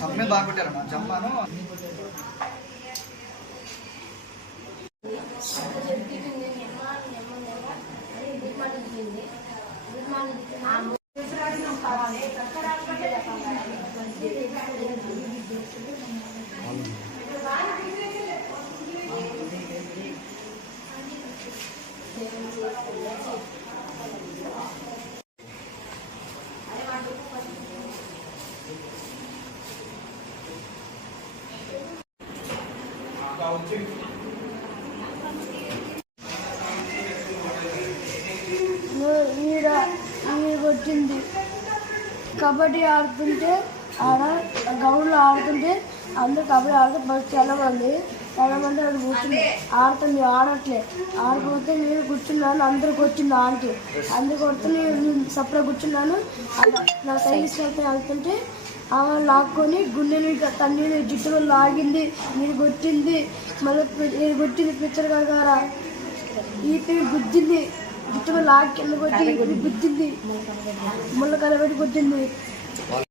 జమ్మే బాగా కొట్టారమ్మా జమ్మాను వచ్చింది కబడ్డీ ఆడుతుంటే ఆడ గ్రౌండ్లో ఆడుతుంటే అందరూ కబడ్డీ ఆడితే బస్ చాలా మంది అది కూర్చుని ఆడుతుంది ఆడట్లే ఆడిపోతే నేను కూర్చున్నాను అందరికి వచ్చింది ఆంటీ అందరికి వస్తే నేను సపరేట్ కూర్చున్నాను నా సైన్స్ వెళ్తుంటే ఆమె లాక్కొని గుండెని తన్నీని జుట్టులో లాగింది మీరు కొట్టింది మళ్ళీ నేను కొట్టింది పిచ్చర్ గారా ఈ పేరు గుద్దింది జుట్టులో లాగి కింద కొట్టి గుద్దింది ముళ్ళ కలబెట్టి కొట్టింది.